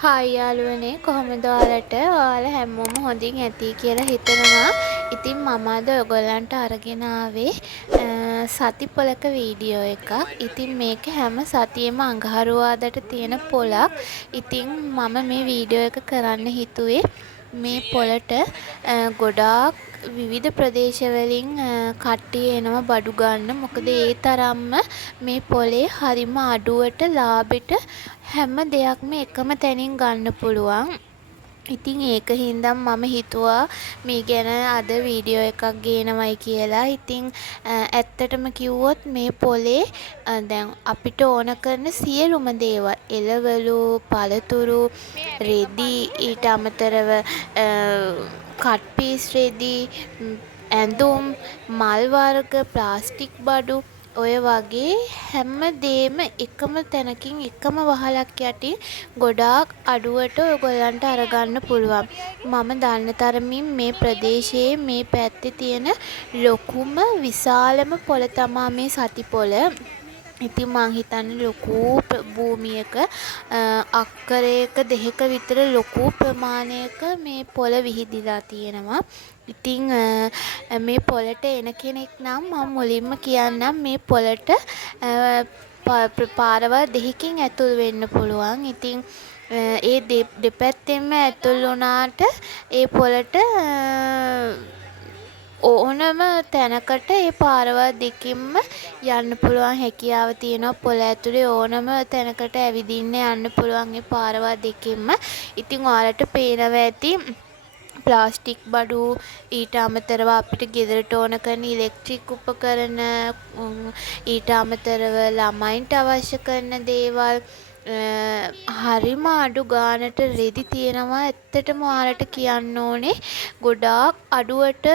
Hi යාළුවනේ කොහොමද ඔයාලා හැමෝම හොඳින් ඇති කියලා හිතනවා. ඉතින් මම අද ඔයගොල්ලන්ට අරගෙන ආවේ සතිපොලක වීඩියෝ එකක්. ඉතින් මේක හැම සතියෙම අඟහරුවාදට තියෙන පොලක්. ඉතින් මම මේ වීඩියෝ එක කරන්න හිතුවේ මේ පොලට ගොඩාක් විවිධ ප්‍රදේශවලින් කට්ටිය එනවා බඩු ගන්න. මොකද ඒ තරම්ම මේ පොලේ හරිම අඩුවට ලාභෙට හැම දෙයක්ම එකම තැනින් ගන්න පුළුවන්. ඉතින් ඒක හින්දා මම හිතුවා මේ ගැන අද වීඩියෝ එකක් ගේනවයි කියලා. ඉතින් ඇත්තටම කිව්වොත් මේ පොලේ දැන් අපිට ඕන කරන සියලුම දේවල් එළවලු, පළතුරු, රෙදි, ඊට අමතරව කට්පීස් රෙදි, ඇඳුම්, මල් වර්ග, ප්ලාස්ටික් බඩු ඔය වගේ හැම දේම එකම තැනකින් එකම වහලක් යටින් ගොඩාක් අඩුවට ඔයගොල්ලන්ට අරගන්න පුළුවන්. මම දන්න තරමින් මේ ප්‍රදේශයේ මේ පැත්තේ තියෙන ලොකුම විශාලම පොල තමා මේ සතිපොල. ඉතින් මං හිතන්නේ ලොකු භූමියක අක්කරයක දෙකක විතර ලොකු ප්‍රමාණයක මේ පොල විහිදිලා තියෙනවා. ඉතින් මේ පොලට එන කෙනෙක් නම් මම මුලින්ම කියන්නම් මේ පොලට පාරවල් දෙකකින් ඇතුල් වෙන්න පුළුවන්. ඉතින් ඒ දෙපැත්තෙන්ම ඇතුල් වුණාට ඒ පොලට ඕනම තැනකට ඒ පාරවල් දෙකින්ම යන්න පුළුවන් හැකියාව තියෙනවා. පොල ඇතුලේ ඕනම තැනකට ඇවිදින්න යන්න පුළුවන් ඒ පාරවල් දෙකින්ම. ඉතින් ඔයාලට පේනවා ඇති ප්ලාස්ටික් බඩු, ඊට අමතරව අපිට ගෙදරට ඕන කරන ඉලෙක්ට්‍රික් උපකරණ, ඊට අමතරව ළමයින්ට අවශ්‍ය කරන දේවල් හරිම අඩු ගානට රෙදි තියෙනවා. ඇත්තටම ඔයාලට කියන්න ඕනේ ගොඩාක් අඩුවට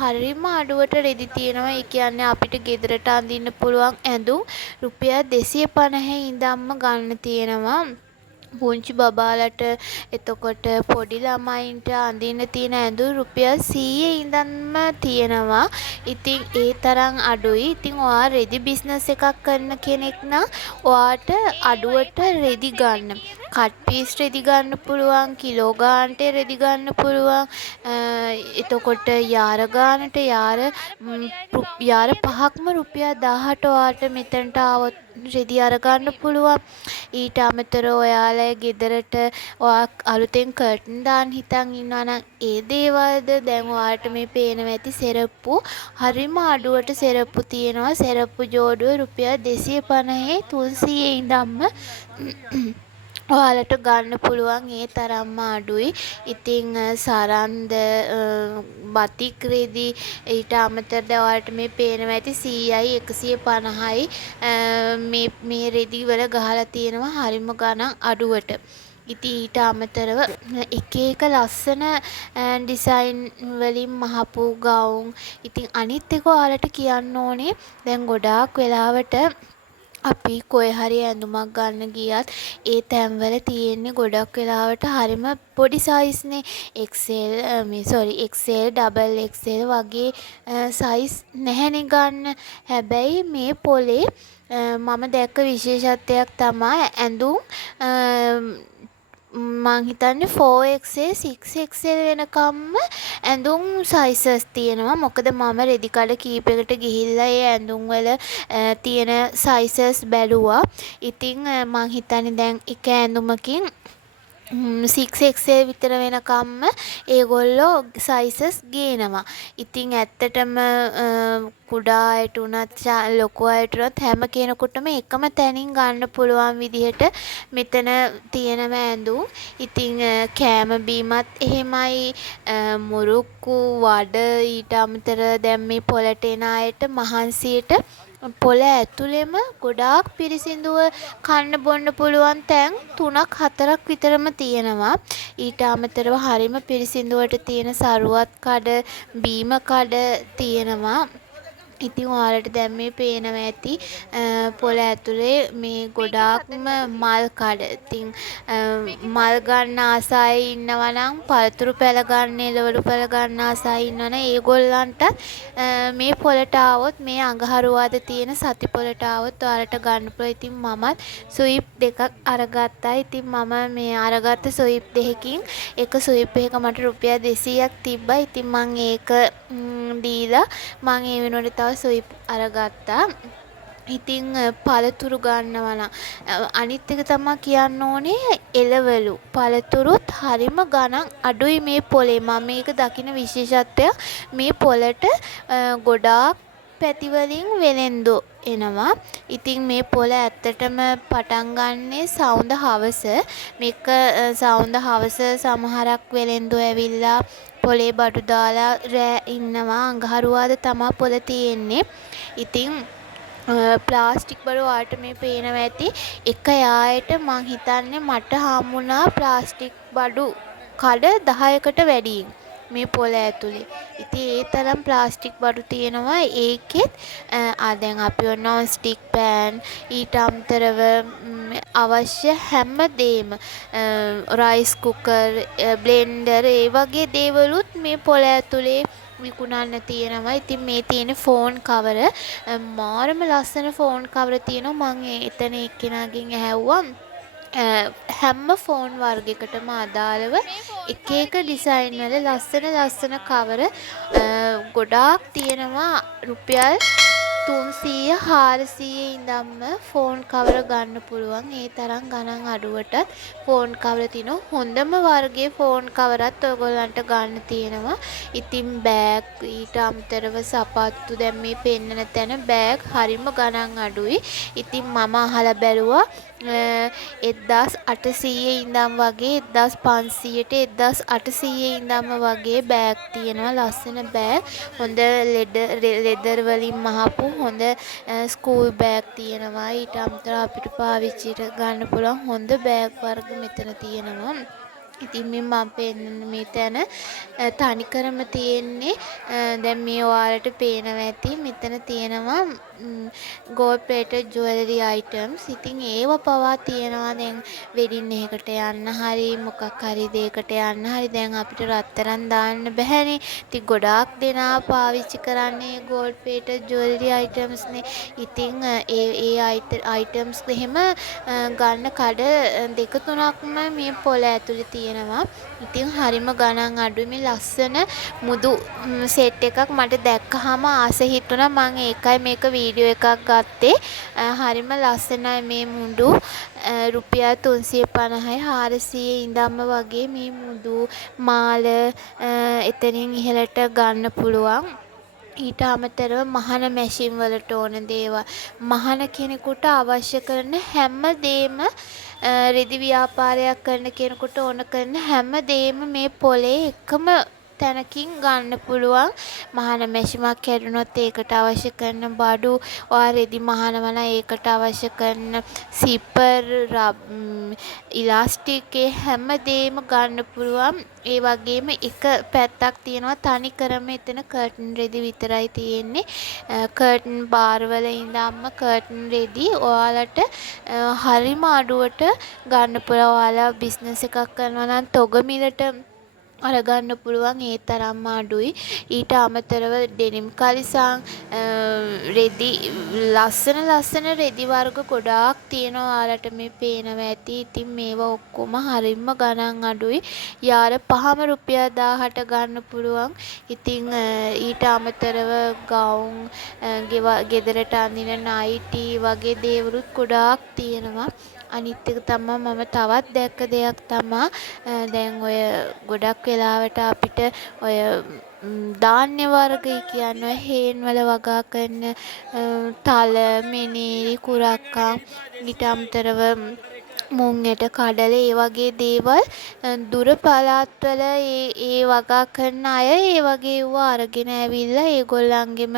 හරිම අඩුවට රෙදි තියෙනවා. ඒ කියන්නේ අපිට ගෙදරට අඳින්න පුළුවන් ඇඳුම් රුපියල් 250 ඉඳන්ම ගන්න තියෙනවා. පුංචි බබාලට එතකොට පොඩි ළමයින්ට අඳින්න තියෙන ඇඳුම් රුපියල් 100 ඉඳන්ම තියෙනවා. ඉතින් ඒ තරම් අඩුයි. ඉතින් ඔයා රෙදි බිස්නස් එකක් කරන කෙනෙක් නම් ඔයාට අඩුවට රෙදි ගන්න. කට් පීස් රෙදි ගන්න පුළුවන්, කිලෝ ගානට රෙදි ගන්න පුළුවන්. එතකොට යාර ගානට යාර පහක්ම රුපියල් 18 ඔයාට මෙතනට ආවොත් රෙදි අරගන්න පුළුවන්. ඊට අමතරව ඔයාලා ගෙදරට ඔයා අලුතෙන් කර්ටන් දාන්න හිතන් ඉන්නවා නම් ඒ දේවල්ද දැන් ඔයාලට මේ පේනවා ඇති සෙරප්පු හරිම අඩුවට සෙරප්පු තියෙනවා. සෙරප්පු ජෝඩුව රුපියල් 250 300 ඉඳන්ම ඔයාලට ගන්න පුළුවන්. ඒ තරම්ම අඩුයි. ඉතින් සරන්ද, බතික් රෙදි, ඊට අමතරව ඔයාලට මේ පේනවා ඇති 100යි 150යි මේ රෙදි වල ගහලා තියෙනවා හරිම ගණන් අඩුවට. ඉතින් ඊට අමතරව එක එක ලස්සන ඩිසයින් වලින් මහපු ගවුම්. ඉතින් අනිත් එක ඔයාලට කියන්න ඕනේ දැන් ගොඩාක් වෙලාවට අපි කොහේ හරි ඇඳුමක් ගන්න ගියත් ඒ තැන්වල තියෙන්නේ ගොඩක් වෙලාවට හරිම පොඩි සයිස්නේ. XL ඩබල් XL වගේ සයිස් නැහැනේ ගන්න. හැබැයි මේ පොලේ මම දැක්ක විශේෂත්වයක් තමයි ඇඳුම් මං හිතන්නේ 4XL 6XL වෙනකම්ම ඇඳුම් සයිසස් තියෙනවා. මොකද මම රෙදි කඩ කීපයකට ගිහිල්ලා ඒ ඇඳුම් වල තියෙන සයිසස් බැලුවා. ඉතින් මං හිතන්නේ දැන් එක ඇඳුමකින් 6XL විතර වෙනකම්ම ඒගොල්ලෝ සයිසස් ගේනවා. ඉතින් ඇත්තටම කුඩා අයට උනත් ලොකු අයට උනත් හැම කෙනෙකුටම එකම තැනින් ගන්න පුළුවන් විදිහට මෙතන තියෙනව ඇඳුම්. ඉතින් කෑම බීමත් එහෙමයි, මුරුක්කු වඩ, ඊට අමතර දැන් මේ පොලට එන අයට මහන්සියට පොල ඇතුළෙම ගොඩාක් පිරිසිදුව කන්න බොන්න පුළුවන් තැන් 3ක් 4ක් විතරම තියෙනවා. ඊට අමතරව හරිම පිරිසිදුවට තියෙන සරුවත් කඩ, බීම කඩ තියෙනවා. ඉතින් ඔයාලට දැන් මේ පේනවා ඇති පොළ ඇතුලේ මේ ගොඩාක්ම මල් කඩ. ඉතින් මල් ගන්න ආස අය ඉන්නවා නම් පළතුරු පැල ගන්න, එළවලු පැල ගන්න ආස අය ඉන්නවා නම් ඒගොල්ලන්ට මේ පොළට ආවොත් මේ අඟහරුවාද තියෙන සති පොළට ආවොත් ඔයාලට ගන්න පුළුවන්. ඉතින් මමත් සුයිප් දෙකක් අරගත්තා. ඉතින් මම මේ අරගත්ත සුයිප් දෙකකින් එක සුයිප් එක මට රුපියල් 200ක් තිබ්බා. ඉතින් මං ඒක දීලා මං ඒ වෙනුවට තව සුයිප් අරගත්තා. ඉතින් පළතුරු ගන්නවා නම් අනිත් එක තමයි කියන්න ඕනේ එළවලු පළතුරුත් හරිම ගණන් අඩුයි මේ පොලේ. මම මේක දකින විශේෂත්වය මේ පොලට ගොඩාක් පැතිවලින් වෙලෙන්දු එනවා. ඉතින් මේ පොළ ඇත්තටම පටන් ගන්නේ සවුන්ද හවස. මේක සවුන්ද හවස සමහරක් වෙලෙන්දු ඇවිල්ලා පොලේ බඩු දාලා රෑ ඉන්නවා. අඟහරුවාද තමයි පොළ තියෙන්නේ. ඉතින් ප්ලාස්ටික් බඩු ඔයාලට මේ පේනවා ඇති. එක යායට මං හිතන්නේ මට හම්බුණා ප්ලාස්ටික් බඩු කඩ 10කට වැඩියෙන් මේ පොළ ඇතුලේ. ඉතින් ඒ තරම් ප්ලාස්ටික් බඩු තියෙනවා. ඒකෙත් දැන් අපි ඔන්න ස්ටික් පෑන් ඊට අමතරව අවශ්‍ය හැම දෙයක්ම රයිස් කුකර් බ්ලෙන්ඩර් ඒ වගේ දේවලුත් මේ පොළ ඇතුලේ විකුණන්න තියෙනවා. ඉතින් මේ තියෙන ෆෝන් කවර මාරම ලස්සන ෆෝන් කවර තියෙනවා. මම එතන එක්කෙනාගෙන් ඇහුවා හැම ෆෝන් වර්ගයකටම අදාළව එක එක ඩිසයින් වල ලස්සන කවර ගොඩාක් තියෙනවා. රුපියල් 300 400 ඉඳන්ම ෆෝන් කවර ගන්න පුළුවන්. ඒ තරම් ගණන් අඩුවට ෆෝන් කවර තියෙනවා. හොඳම වර්ගයේ ෆෝන් කවරත් ඔයගොල්ලන්ට ගන්න තියෙනවා. ඉතින් බෑග් ඊට අමතරව සපත්තු දැන් මේ පෙන්නන තැන බෑග් හරිම ගණන් අඩුයි. ඉතින් මම අහලා බැලුවා 1800 ඉඳන් වගේ 1500ට 1800 ඉඳන්ම වගේ බෑග් තියෙනවා. ලස්සන බෑග් හොඳ ලෙදර් වලින් මහපු හොඳ ස්කූල් බෑග් තියෙනවා. ඊට අමතරව අපිට පාවිච්චිට ගන්න පුළුවන් හොඳ බෑග් වර්ග මෙතන තියෙනවා. ඉතින් මේ මම පෙන්නන මේ තැන තනිකරම තියෙන්නේ දැන් මේ ඔයාලට පේනවා ඇති මෙතන තියෙනවා gold plated jewelry items. ඉතින් ඒව පවා තියෙනවා. දැන් වෙඩින් එකකට යන්න හරි මොකක් හරි දෙයකට යන්න හරි දැන් අපිට රත්තරන් දාන්න බැහැනේ. ඉතින් ගොඩාක් දෙනා පාවිච්චි කරන්නේ gold plated jewelry items නේ. ඉතින් ඒ items එහෙම ගන්න කඩ දෙක තුනක්ම මේ පොළ ඇතුලේ තියෙනවා. ඉතින් හරිම ගණන් අඩුයි. මේ ලස්සන මුදු සෙට් එකක් මට දැක්කහම ආස හිතුණා. මම ඒකයි මේක වීඩියෝ එකක් ගත්තේ. හරිම ලස්සනයි මේ මුඩු. රුපියල් 350යි 400 ඉඳන්ම වගේ මේ මුදු මාල එතනින් ඉහළට ගන්න පුළුවන්. ඊට අමතරව මහන මැෂින් වලට ඕන දේවල් මහන කෙනෙකුට අවශ්‍ය කරන හැම දෙයක්ම රෙදි ව්‍යාපාරයක් කරන කෙනෙකුට ඕන කරන හැම දෙයක්ම මේ පොලේ එකම තැනකින් ගන්න පුළුවන්. මහන මැෂිමක් කැඩුනොත් ඒකට අවශ්‍ය කරන බඩු ඔයා රෙදි මහනවන ඒකට අවශ්‍ය කරන සිපර් ඉලාස්ටික් හැම දෙයක්ම ගන්න පුළුවන්. ඒ වගේම එක පැත්තක් තියෙනවා තනි කරම එතන කර්ටන් රෙදි විතරයි තියෙන්නේ. කර්ටන් බාර් වල ඉඳන්ම කර්ටන් රෙදි ඔයාලට හරිම අඩුවට ගන්න පුළුවන්. ඔයාලා බිස්නස් එකක් කරනවා නම් තොග මිලට අරගන්න පුළුවන්. ඒ තරම්ම අඩුයි. ඊට අමතරව ඩෙනිම් කලිසම් රෙදි ලස්සන රෙදි වර්ග ගොඩාක් තියෙනවා. ඔයාලට මේ පේනවා ඇති. ඉතින් මේවා ඔක්කොම හරිම ගණන් අඩුයි. යාර පහම රුපියල් 1000ට ගන්න පුළුවන්. ඉතින් ඊට අමතරව ගවුම් ගෙදරට අඳින නයිටි වගේ දේවලුත් ගොඩාක් තියෙනවා. අනිත් එක තමයි මම තවත් දැක්ක දෙයක් තමයි දැන් ඔය ගොඩක් වෙලාවට අපිට ඔය ධාන්‍ය වර්ග කියන්නේ හේන් වල වගා කරන තල මිනී කුරක්කා ඊට අමතරව මුංගෙට කඩල ඒ වගේ දේවල් දුර පළාත්වල ඒ වගා කරන අය ඒ වගේ ඒවා අරගෙන ඇවිල්ලා ඒගොල්ලන්ගෙම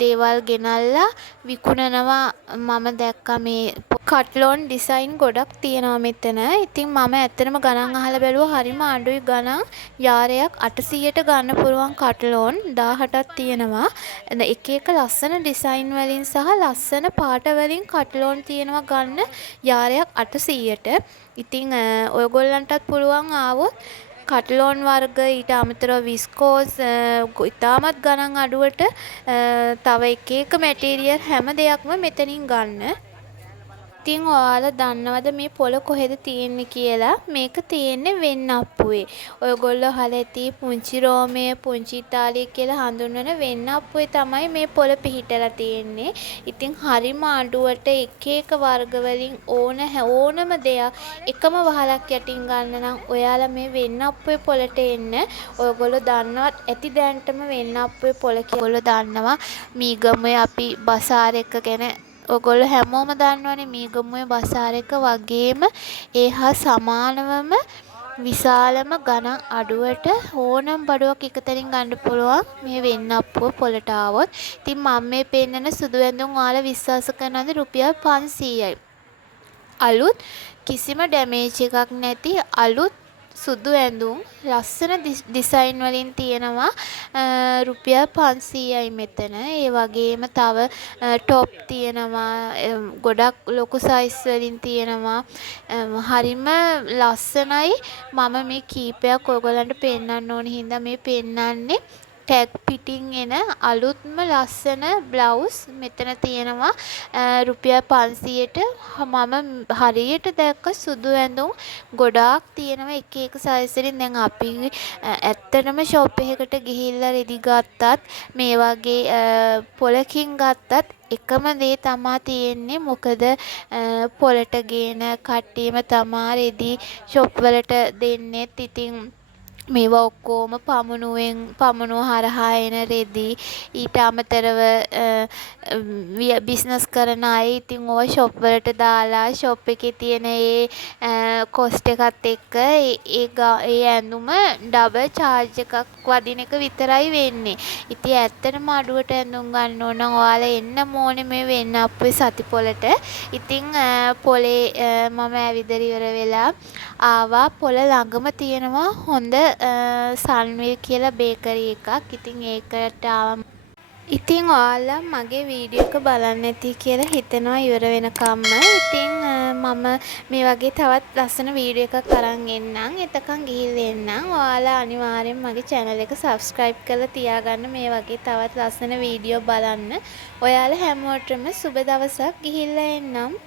දේවල් ගෙනල්ලා විකුණනවා. මම දැක්කා මේ කට්ලෝන් ඩිසයින් ගොඩක් තියෙනවා මෙතන. ඉතින් මම ඇත්තටම ගණන් අහලා බැලුවා හරිම අඩුයි ගණන්. යාරයක් 800ට ගන්න පුළුවන් කට්ලෝන් 18ක් තියෙනවා. එක එක ලස්සන ඩිසයින් වලින් සහ ලස්සන පාට වලින් කට්ලෝන් තියෙනවා ගන්න යාරයක් 800ට. ඉතින් ඔයගොල්ලන්ටත් පුළුවන් ආවොත් කට්ලෝන් වර්ග ඊට අමතරව විස්කෝස් ඉතාමත් ගණන් අඩුවට තව එක එක මැටීරියල් හැම දෙයක්ම මෙතනින් ගන්න. ඉතින් ඔයාලා දන්නවද මේ පොළ කොහෙද තියෙන්නේ කියලා? මේක තියෙන්නේ වෙන්නප්පුවේ. ඔයගොල්ලෝ අහලා ඇති පුංචි රෝමය, පුංචි ඉතාලිය කියලා හඳුන්වන වෙන්නප්පුවේ තමයි මේ පොළ පිහිටලා තියෙන්නේ. ඉතින් හරිම අඩුවට එක එක වර්ග වලින් ඕනම දෙයක් එකම වහලක් යටින් ගන්න නම් ඔයාලා මේ වෙන්නප්පුවේ පොළට එන්න. ඔයගොල්ලෝ දන්නවත් ඇති දැන්ටම වෙන්නප්පුවේ පොළ කියලා. ඔයගොල්ලෝ දන්නවා මීගමුවේ අපි බසාර එක ගැන ඔයගොල්ලෝ හැමෝම දන්නවනේ මීගමුවේ බසාර එක වගේම ඒ හා සමානවම විශාලම ගණන් අඩුවට ඕනම් බඩුවක් එකතැනින් ගන්න පුළුවන් මේ වෙන්නප්පුව පොළට ආවොත්. ඉතින් මම මේ පෙන්නන සුදු ඇඳුම් ඔයාලා විශ්වාස කරනවද රුපියල් 500යි. අලුත් කිසිම ඩැමේජ් එකක් නැති අලුත් සුදු ඇඳුම් ලස්සන ඩිසයින් වලින් තියෙනවා රුපියල් 500යි මෙතන. ඒ වගේම තව টොප් තියෙනවා ගොඩක් ලොකු සයිස් වලින් තියෙනවා. හරිම ලස්සනයි. මම මේ කීපයක් ඔයගොල්ලන්ට පෙන්නන්න ඕන හින්දා මේ පෙන්නන්නේ. ටැග් පිටින් එන අලුත්ම ලස්සන බ්ලවුස් මෙතන තියෙනවා රුපියල් 500ට. මම හරියට දැක්ක සුදු ඇඳුම් ගොඩාක් තියෙනවා එක එක සයිස් වලින්. දැන් අපි ඇත්තටම ෂොප් එකකට ගිහිල්ලා රෙදි ගත්තත් මේ වගේ පොලකින් ගත්තත් එකම දේ තමා තියෙන්නේ. මොකද පොලට ගේන කට්ටියම තමා රෙදි ෂොප් වලට දෙන්නෙත්. ඉතින් මේවා ඔක්කොම පමුණුව හරහා එන රෙදි. ඊට අමතරව බිස්නස් කරන අය ඉතින් ඕවා ෂොප් වලට දාලා ෂොප් එකේ තියෙන ඒ කොස්ට් එකත් එක්ක ඒ ඇඳුම ඩබල් චාර්ජ් එකක් වදින එක විතරයි වෙන්නේ. ඉතින් ඇත්තටම අඩුවට ඇඳුම් ගන්න ඕන නම් ඔයාලා එන්න ඕනේ මේ වෙන්නප්පුවේ සතිපොළට. ඉතින් පොලේ මම ඇවිදලා ඉවර වෙලා ආවා. පොළ ළඟම තියෙනවා හොඳ සන්විල් කියලා බේකරි එකක්. ඉතින් ඒකට ආවම ඉතින් ඔයාලා මගේ වීඩියෝ එක බලන්න ඇති කියලා හිතනවා ඉවර වෙනකම්ම. ඉතින් මම මේ වගේ තවත් ලස්සන වීඩියෝ එකක් අරන් එන්නම්. එතකන් ගිහිල්ලා එන්නම්. ඔයාලා අනිවාර්යෙන් මගේ channel එක subscribe කරලා තියාගන්න මේ වගේ තවත් ලස්සන වීඩියෝ බලන්න. ඔයාලා හැමෝටම සුබ දවසක්. ගිහිල්ලා එන්නම්.